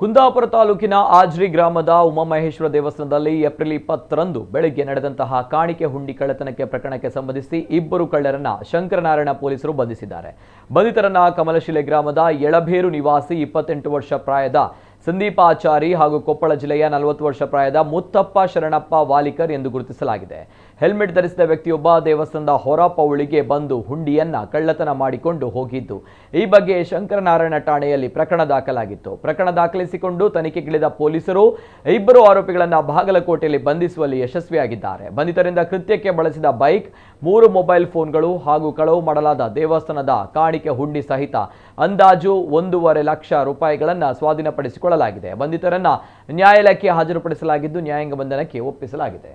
ಕುಂದಾಪುರ ತಾಲೂಕಿನ ಆಜ್ರಿ ಗ್ರಾಮದ ಉಮಾಮಹೇಶ್ವರ ದೇವಸ್ಥಾನದಲ್ಲಿ ಏಪ್ರಿಲ್ 20ರಂದು ಬೆಳಗ್ಗೆ ನಡೆದಂತಹ ಕಾಣಿಕೆ ಹುಂಡಿ ಕಳ್ಳತನಕ್ಕೆ ಪ್ರಕರಣಕ್ಕೆ ಸಂಬಂಧಿಸಿ ಇಬ್ಬರು ಕಳ್ಳರನ್ನ ಶಂಕರನಾರಾಯಣ ಪೊಲೀಸರು ಬಂಧಿಸಿದ್ದಾರೆ. ಬಂಧಿತರನ್ನ ಕಮಲಶಿಲೆ ಗ್ರಾಮದ ಎಳಬೇರು ನಿವಾಸಿ 28 ವರ್ಷ ಪ್ರಾಯದ ಸಂದೀಪಾಚಾರಿ ಹಾಗೂ ಕೊಪ್ಪಳ ಜಿಲ್ಲೆಯ 40 ವರ್ಷ ಪ್ರಾಯದ ಮುತ್ತಪ್ಪ ಶರಣಪ್ಪ ವಾಲಿಕರ್ ಎಂದು ಗುರುತಿಸಲಾಗಿದೆ. ಹೆಲ್ಮೆಟ್ ಧರಿಸಿದ ವ್ಯಕ್ತಿಯೊಬ್ಬ ದೇವಸ್ಥಾನದ ಹೊರ ಪೌಳಿಗೆ ಬಂದು ಹುಂಡಿಯನ್ನ ಕಳ್ಳತನ ಮಾಡಿಕೊಂಡು ಹೋಗಿದ್ದು, ಈ ಬಗ್ಗೆ ಶಂಕರನಾರಾಯಣ ಠಾಣೆಯಲ್ಲಿ ಪ್ರಕರಣ ದಾಖಲಾಗಿತ್ತು. ಪ್ರಕರಣ ದಾಖಲಿಸಿಕೊಂಡು ತನಿಖೆಗಿಳಿದ ಪೊಲೀಸರು ಇಬ್ಬರು ಆರೋಪಿಗಳನ್ನು ಬಾಗಲಕೋಟೆಯಲ್ಲಿ ಬಂಧಿಸುವಲ್ಲಿ ಯಶಸ್ವಿಯಾಗಿದ್ದಾರೆ. ಬಂಧಿತರಿಂದ ಕೃತ್ಯಕ್ಕೆ ಬಳಸಿದ ಬೈಕ್, 3 ಮೊಬೈಲ್ ಫೋನ್ಗಳು ಹಾಗೂ ಕಳವು ಮಾಡಲಾದ ದೇವಸ್ಥಾನದ ಕಾಣಿಕೆ ಹುಂಡಿ ಸಹಿತ ಅಂದಾಜು 1.5 ಲಕ್ಷ ರೂಪಾಯಿಗಳನ್ನು ಸ್ವಾಧೀನಪಡಿಸಿಕೊಳ್ಳಲಾಗಿದೆ. ಬಂಧಿತರನ್ನ ನ್ಯಾಯಾಲಯಕ್ಕೆ ಹಾಜರುಪಡಿಸಲಾಗಿದ್ದು ನ್ಯಾಯಾಂಗ ಬಂಧನಕ್ಕೆ ಒಪ್ಪಿಸಲಾಗಿದೆ.